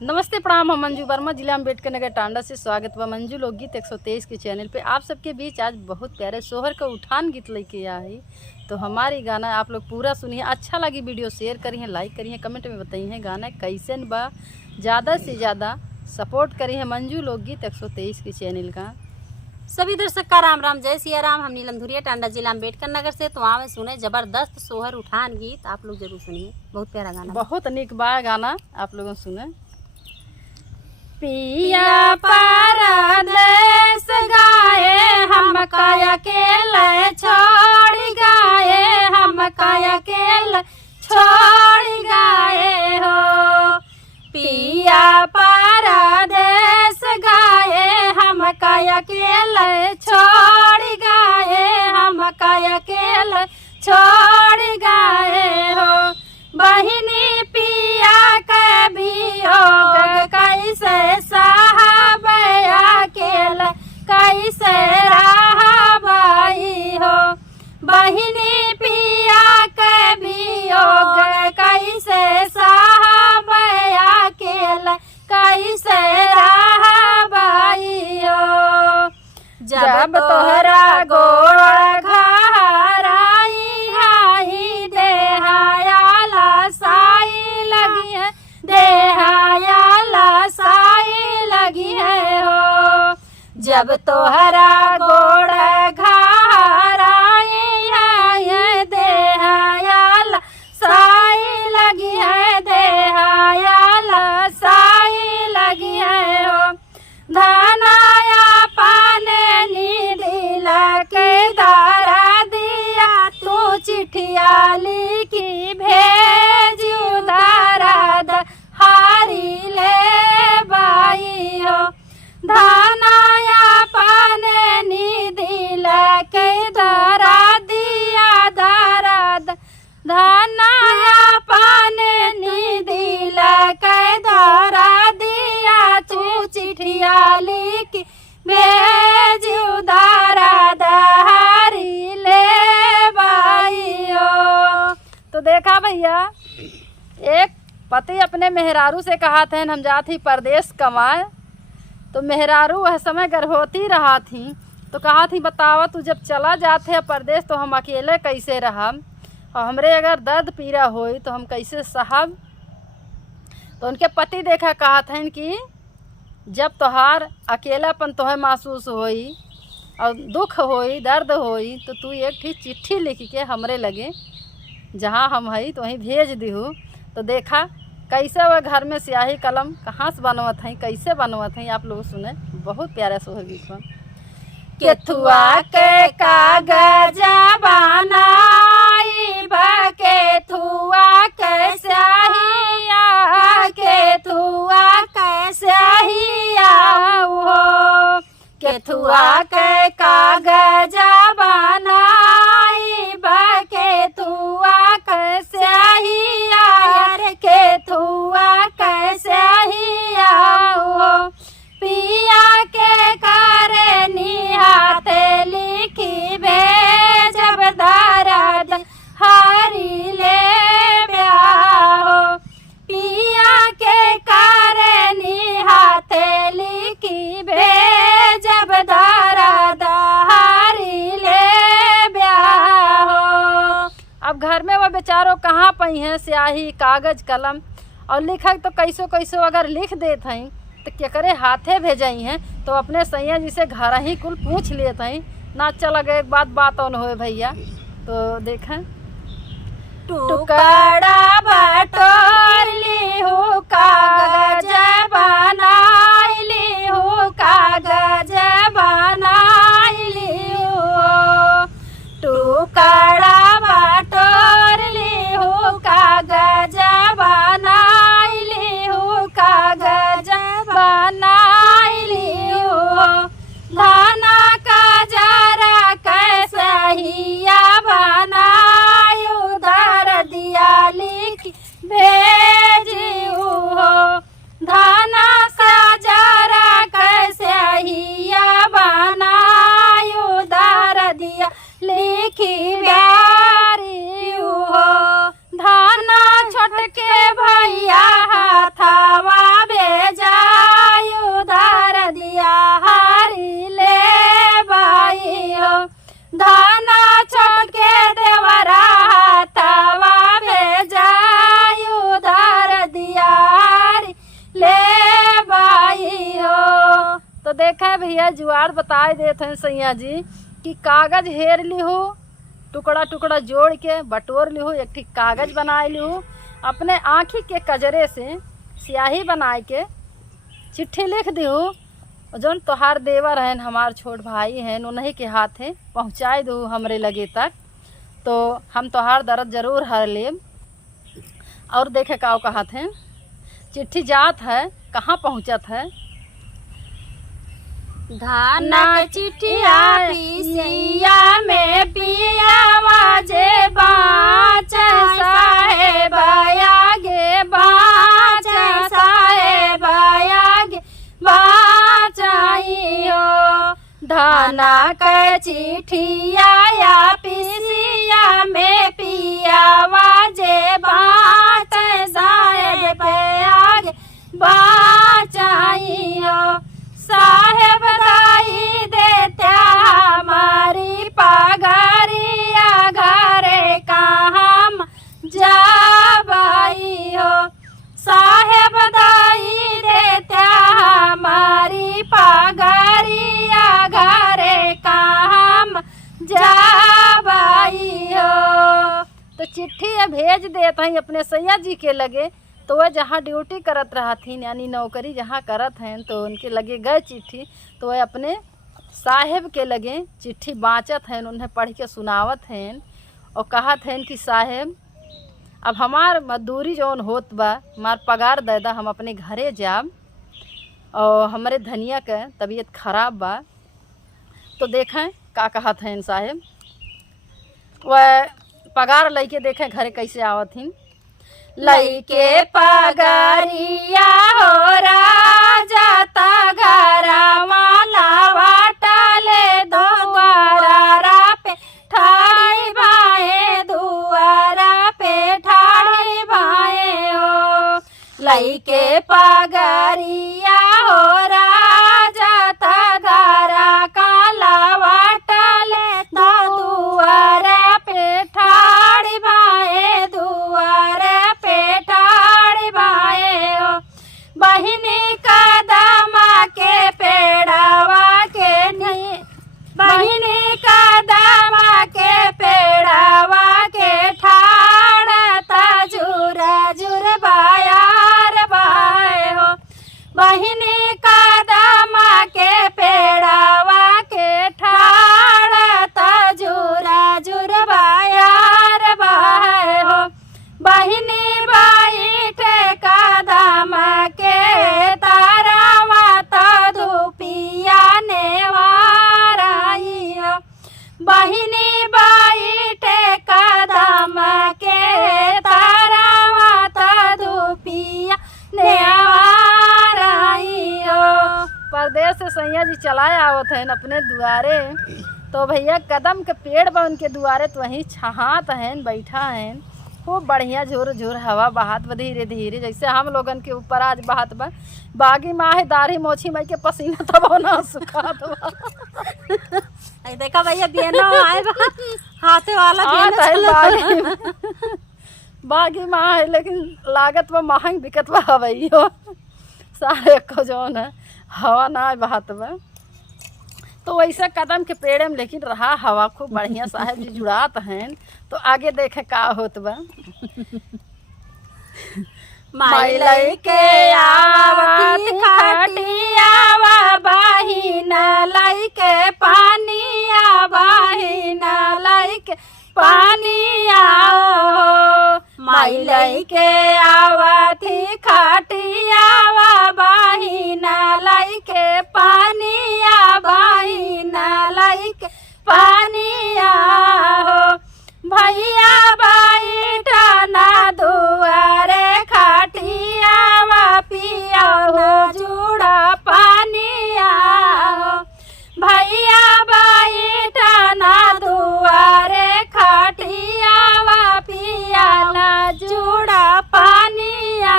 नमस्ते प्रणाम। हम मंजू वर्मा, जिला अम्बेडकर नगर टांडा से स्वागत बा मंजू लोकगीत 123 के चैनल पे। आप सबके बीच आज बहुत प्यारे सोहर का उठान गीत लेके आई। तो हमारी गाना आप लोग पूरा सुनिए। अच्छा लगी वीडियो शेयर करिए, लाइक करिए, कमेंट में बताइए गाना कैसन बा। ज़्यादा से ज़्यादा सपोर्ट करिए मंजू लोकगीत 123 के चैनल का। सभी दर्शक का राम राम, जय सिया राम। हम नीलम धुरिया, टांडा जिला अम्बेडकर नगर से। तो वहाँ में सुने जबरदस्त सोहर उठान गीत, आप लोग जरूर सुनिए। बहुत प्यारा गाना, बहुत निक बा गाना, आप लोगों सुने। पिया परदेस गाए हम काया अकेले छोड़ गाए, हम काया अकेले छोड़ गाए हो। पिया परदेस गाए हम काया अकेले छोड़ गाए, हम काया अकेले छोड़ गाए हो। बहिनी पिया के वियोग कैसे साहब अकेले कैसे रहबाई हो। बहिनी पिया के वियोग कैसे साहब अकेले कैसे रहबाई हो। जब तोहरा गोड़ घराई हाई देहायाला साई लगी है, देहायाला साई लगी है हो। जब तोहरा गोड़ घराई है देहायाला साई लगी है, देहायाला साई लगी है हो। धनाया पाने नीला के दारा दिया, तू चिट्ठिया लिखी भेज उदारा हारी ले बाई हो। धनाया पाने नीला के दारा दिया दारा, धनाया पाने नीला के दारा दिया, तू चिट्ठिया लिखी भेज उदारा दहारी ले बाई हो। तो देखा भैया, एक पति अपने मेहरारू से कहा थे हम जाती परदेश कमाए। तो मेहरारू वह समय गर्भवती रहा थी, तो कहा थी बतावा तू जब चला जाते है परदेश तो हम अकेले कैसे रहब, और हमरे अगर दर्द पीड़ा होई तो हम कैसे सहब। तो उनके पति देखा कहा था कि जब तोहार अकेलापन तोहे महसूस होई और दुख होई दर्द होई तो तू एक ठीक चिट्ठी लिख के हमरे लगे जहाँ हम हई तो वहीं भेज दीहू। तो देखा कैसे वह घर में स्याही कलम कहाँ से बनवत हैं, कैसे बनवत हैं, आप लोग सुने। बहुत प्यारा सोहर गीत बा। केथुआ के कागज बनाई बा, केथुआ के स्याहिया, केथुआ के स्याहिया हो। केथुआ के कागज बनाई बा, केथुआ के स्याहिया, केथुआ के स्याहिया हो। पिया के करे निहाते लिखी भेजब दर्द हारी ले ब्याहो। पिया के करे निहाते लिखी भेजब दर्द हारी ले ब्याहो। अब घर में वो बेचारों कहाँ पई हैं स्याही कागज कलम, और लिखक तो कैसो कैसो अगर लिख देते हैं तो केकरे हाथे भेजई हैं। तो अपने सैया जी से घर ही कुल पूछ लेते हैं ना। चल गए एक बात ऑन होए भैया। तो देखें टुकड़ा बटोर ली हो कागज बनाई ली हो, कागज बनाई ली हो। टुकड़ा बटोर ली हो कागज बनाई ली हो, कागज बनाई ली हो। धाना का जरा कैसे हिया बनाई उधर दिया लिख भेज है भैया जुआर बताए देते हैं सैया जी कि कागज हेर लिहू, टुकड़ा टुकड़ा जोड़ के बटोर लिहू, एक ठीक कागज बनाए लिहू, अपने आँखी के कजरे से स्याही बनाए के चिट्ठी लिख दिहू, जौन तोहार देवर हैं हमार छोट भाई हैं उन्हीं के हाथे पहुँचाए दू हमरे लगे तक, तो हम तोहार दर्द जरूर हर लेब। और देखे का कहत हैं, चिट्ठी जात है कहाँ पहुँचत है, धाना के चिट्ठिया पीसिया में पियावा जे बाँच साहेब आगे बाँच साहेब आगे बाँचाइयो। धाना के चिट्ठिया या पीसिया में पियावा जे बाँच साहेब आगे बाँचाइयो। साहेब दाई देत्या हमारी पगारिया घरे कहाँ जाबाई हो। साहेब दाई देत्या हमारी पगारिया घरे कहाँ जाबाई हो। तो चिट्ठी भेज देते हैं अपने सैया जी के लगे, तो वह जहाँ ड्यूटी करत रहथिन यानी नौकरी जहाँ करत हैं तो उनके लगे गए चिट्ठी, तो वह अपने साहेब के लगे चिट्ठी बाँचत हैं, उन्हें पढ़ के सुनावत हैं और कहत हैं कि साहेब अब हमार मजदूरी जौन होत बा, हमार पगार दे दा, हम अपने घरे जाब और हमारे धनिया के तबीयत खराब बा। तो देखें का कहत हैं साहेब, वह पगार लेके देखें घरे कैसे आवत हिन। लइके पगारिया हो राजा ता घरा वाला वाटले दुआरा पे ठाड़ी भाए, दुआरा पे ठाड़ी भाए हो। लइके पगारिया हो राजा ता घरा काला वाटले दुआरा पे ठाड़ी भाए, दुआरा बहिनी का दामा के पेड़ावा के नी, बहिनी का दामा के पेड़ावा के ठाड़ता जुरा जुर बायार बाए हो। बहिनी का दामा के पेड़ावा के ठाड़ता जुरा जुर बायार बाए हो। बहिनी बाई ठेका दामा के तारा माता धूपिया नेवाराई हो। बहिनी बाई ठेका दामा के तारा माता धूपिया नेवाराई हो। परदेश से सैया जी चलाए आवत हैं अपने दुआरे, तो भैया कदम के पेड़ बा उनके दुआरे, तो वहीं छहात हैं बैठा हैं, खूब बढ़िया झुर झुर हवा बहात बा धीरे धीरे, जैसे हम लोगन के ऊपर आज बहात बा। बागी माँ दाढ़ी मोछी मई के पसीना तब ना सुखात बा। देखा भैया बेनो आए बा, हाथे वाला बेनो बागी माँ है, लेकिन लागत बा महंग बिकत बा हवई हो सारे को जौन है हवा ना बहात बा। तो वैसे कदम के पेड़ में लेकिन रहा हवा खूब बढ़िया, साहेब जी जुड़ात हैं। तो आगे देखे का होत बा। माई लइके आवत खटियावा बहिना लइके पानिया, बहिना लइके पानिया हो। माई लइके आवत खटियावा बहिना लइके पानिया, बहिना लइके पानिया हो। भैया बैठा ना दुआरे खटियावा पिया हो जुड़ा पानिया हो। भैया बैठा ना दुआरे खटियावा पिया ना जुड़ा पानिया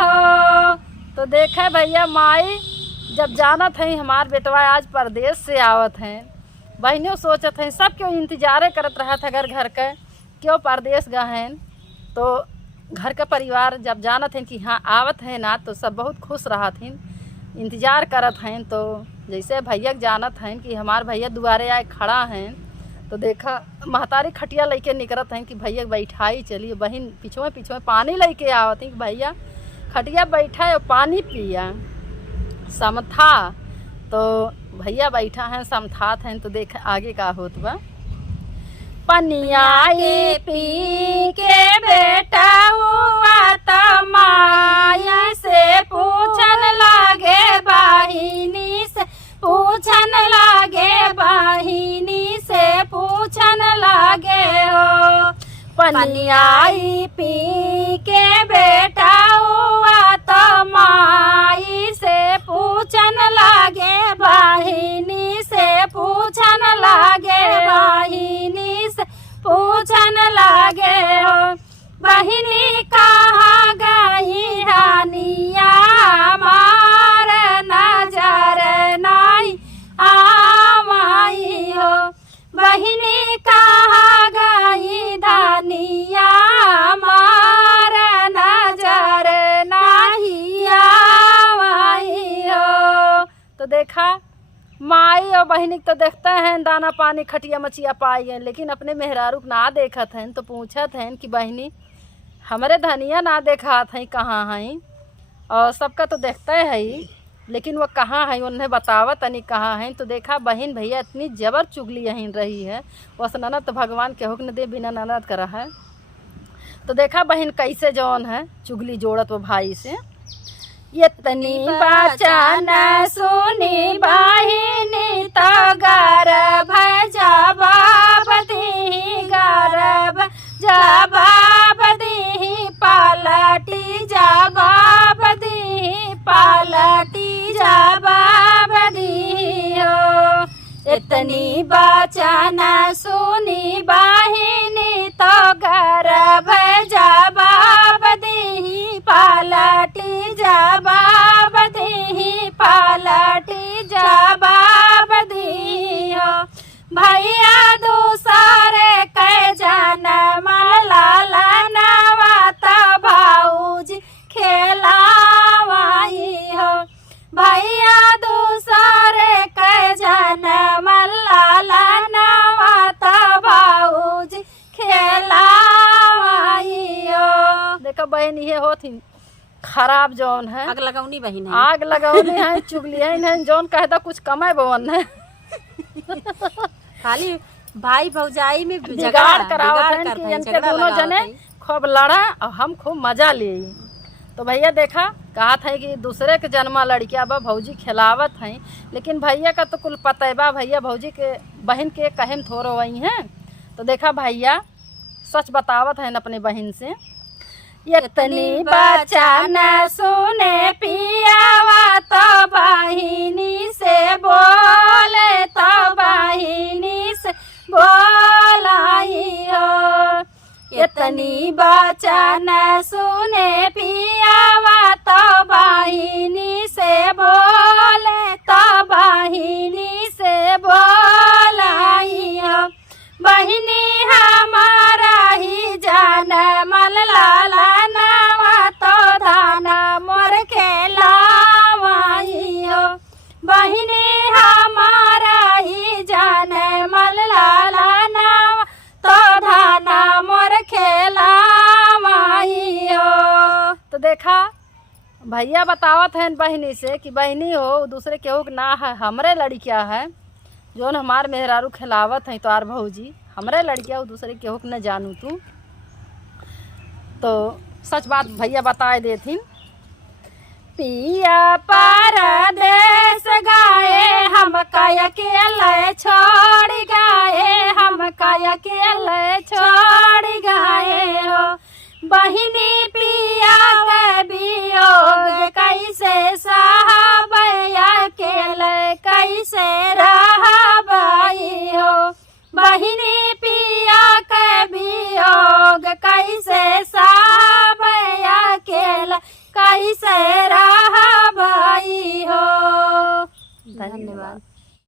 हो। तो देखे भैया माई जब जानत हैं हमार बेटवा आज परदेश से आवत हैं, बहनियों सोचत हैं सब क्यों इंतजारे करत रहत अगर घर के क्यों परदेश गए हैं। तो घर का परिवार जब जानत हैं कि हाँ आवत हैं ना, तो सब बहुत खुश रहत हैं, इंतज़ार करत हैं। तो जैसे भैया जानत हैं कि हमार भैया दुआरे आए खड़ा हैं, तो देखा महतारी खटिया लेके निकलत हैं कि भैया बैठाई चलिए। बहन पीछे पीछे पानी लेके आवत हैं कि भैया खटिया बैठा और पानी पिया समथा। तो भैया बैठा हैं समथात हैं। तो देख आगे का होत बा। पनियाई पी के बेटा हुआ तो माया से पूछन लागे बहिनी से, पूछन लागे बहिनी से पूछन लागे हो। पनियाई पी के बेटा हुआ तो माई से पूछन लागे बहिनी से, पूछन लागे बहिनी से पूछन लागे हो। बहिनी कहाँ गई रानिया मार नजर नहीं आमाई हो। बहिनी कहाँ गई धानिया मार नजर नहीं आमाई हो। तो देखा माई और बहनी तो देखते हैं दाना पानी खटिया मचिया पाई हैं, लेकिन अपने मेहरारू ना देखत हैं। तो पूछत हैं कि बहनी हमारे धनिया ना देखा हैं कहाँ हैं, और सबका तो देखते है ही, लेकिन वो कहाँ है उन्हें बतावत नहीं कहाँ हैं। तो देखा बहन भैया इतनी जबर चुगली यहीं रही है। वह ननद तो भगवान के हुक्म दे बिना ननद करा है। तो देखा बहन कैसे जौन है चुगली जोड़त वो भाई से। इतनी बचन सुनी बहिनी तो गर्भ जवाब दी, गर्भ जवाब दी, पलटी जवाब दी, पलटी जवाब दी हो। इतनी बचन सुनी बहिनी तो गर्भ जवाब दी, पलटी जवाब दी, पलटी जवाब दी हो। भैया दूसरे के जन्म लालनवा तो भाऊजी खेलावाई हो। भैया दूसरे के जन्म लालनवा तो भाऊजी खेलावाई हो। देखो बहन ये होती खराब जौन है, आग लगौनी बहन है, आग लगौनी है, चुगली है जौन कहता कुछ कमाए बवन है। खाली भाई भौजाई में बिगाड़ करावत हैं कि इनके दोनों जने खूब लड़ा और हम खूब मजा ले। तो भैया देखा कहा था कि दूसरे के जन्मा लड़कियां बा भौजी खिलावत हैं, लेकिन भैया का तो कुल पता बा भैया भौजी के बहन के कहम थोड़ो वही हैं। तो देखा भैया सच बतावत हैं अपने बहन से। इतनी बचन सुने पियावा तो बहिनी से बोले, तो बहिनी से बोलाई हो। इतनी बचन सुने पियावा तो बहिनी से बोले, तो बहिनी से बोलाई हो। बहिनी हमारा ही जनमल लालनवा तो धाना मोर खेलावाई हो। बहिनी हमारा ही जनमल लालनवा तो धाना मोर खेलावाई हो। तो देखा भैया बतावत हैं बहनी से कि बहनी हो दूसरे केहू ना है, हमरे लड़किया है जौन हमार मेहरारू खिलावत हैं। तो आर भौजी हमरे लड़किया दूसरे केहू न जानू तू। तो सच बात भैया बताए देथिन। पिया परदेस गाए हम अकेले छोड़ गए, हम अकेले छोड़ गए हो। बहिनी पिया के वियोग कैसे साहब अकेले कैसे रहबई हो। बहिनी पिया के वियोग कैसे साहब अकेले कैसे रहबई हो। धन्यवाद।